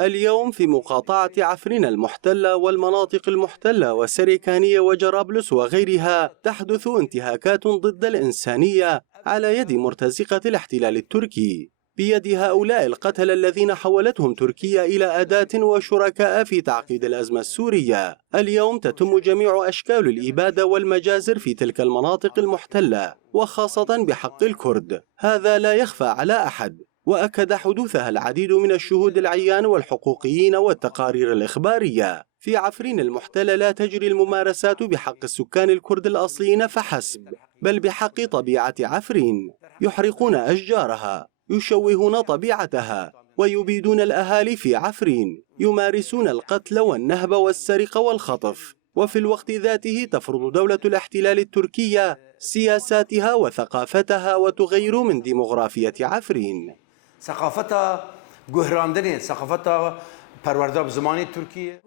اليوم في مقاطعة عفرين المحتلة والمناطق المحتلة وسريكانية وجرابلس وغيرها تحدث انتهاكات ضد الإنسانية على يد مرتزقة الاحتلال التركي، بيد هؤلاء القتلة الذين حولتهم تركيا إلى أداة وشركاء في تعقيد الأزمة السورية. اليوم تتم جميع أشكال الإبادة والمجازر في تلك المناطق المحتلة، وخاصة بحق الكرد، هذا لا يخفى على أحد، وأكد حدوثها العديد من الشهود العيان والحقوقيين والتقارير الإخبارية. في عفرين المحتلة لا تجري الممارسات بحق السكان الكرد الأصليين فحسب، بل بحق طبيعة عفرين، يحرقون أشجارها، يشوهون طبيعتها، ويبيدون الأهالي في عفرين، يمارسون القتل والنهب والسرقة والخطف، وفي الوقت ذاته تفرض دولة الاحتلال التركية سياساتها وثقافتها وتغير من ديمغرافية عفرين. ثقافتها جهراندني، ثقافتها پرورده بزمانی ترکیه.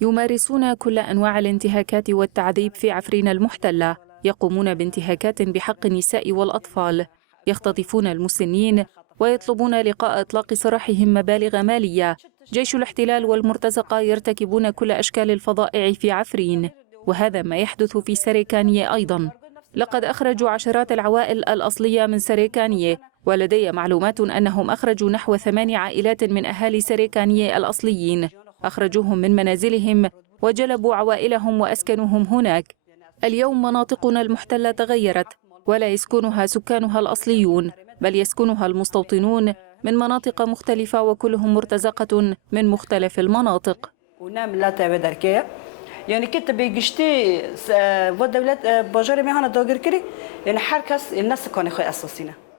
يمارسون كل أنواع الانتهاكات والتعذيب في عفرين المحتلة، يقومون بانتهاكات بحق النساء والأطفال، يختطفون المسنين ويطلبون لقاء إطلاق سراحهم مبالغ مالية. جيش الاحتلال والمرتزقة يرتكبون كل أشكال الفظائع في عفرين، وهذا ما يحدث في سريكانية أيضا. لقد أخرجوا عشرات العوائل الأصلية من سريكانية، ولدي معلومات أنهم أخرجوا نحو 8 عائلات من أهالي سريكانية الأصليين، أخرجوهم من منازلهم وجلبوا عوائلهم وأسكنوهم هناك. اليوم مناطقنا المحتلة تغيرت، ولا يسكنها سكانها الأصليون، بل يسكنها المستوطنون من مناطق مختلفة، وكلهم مرتزقة من مختلف المناطق. يعني كنت بيجشتي ودولة بجار مهنا داغر كري يعني حركس الناس كانوا خي أساسينه.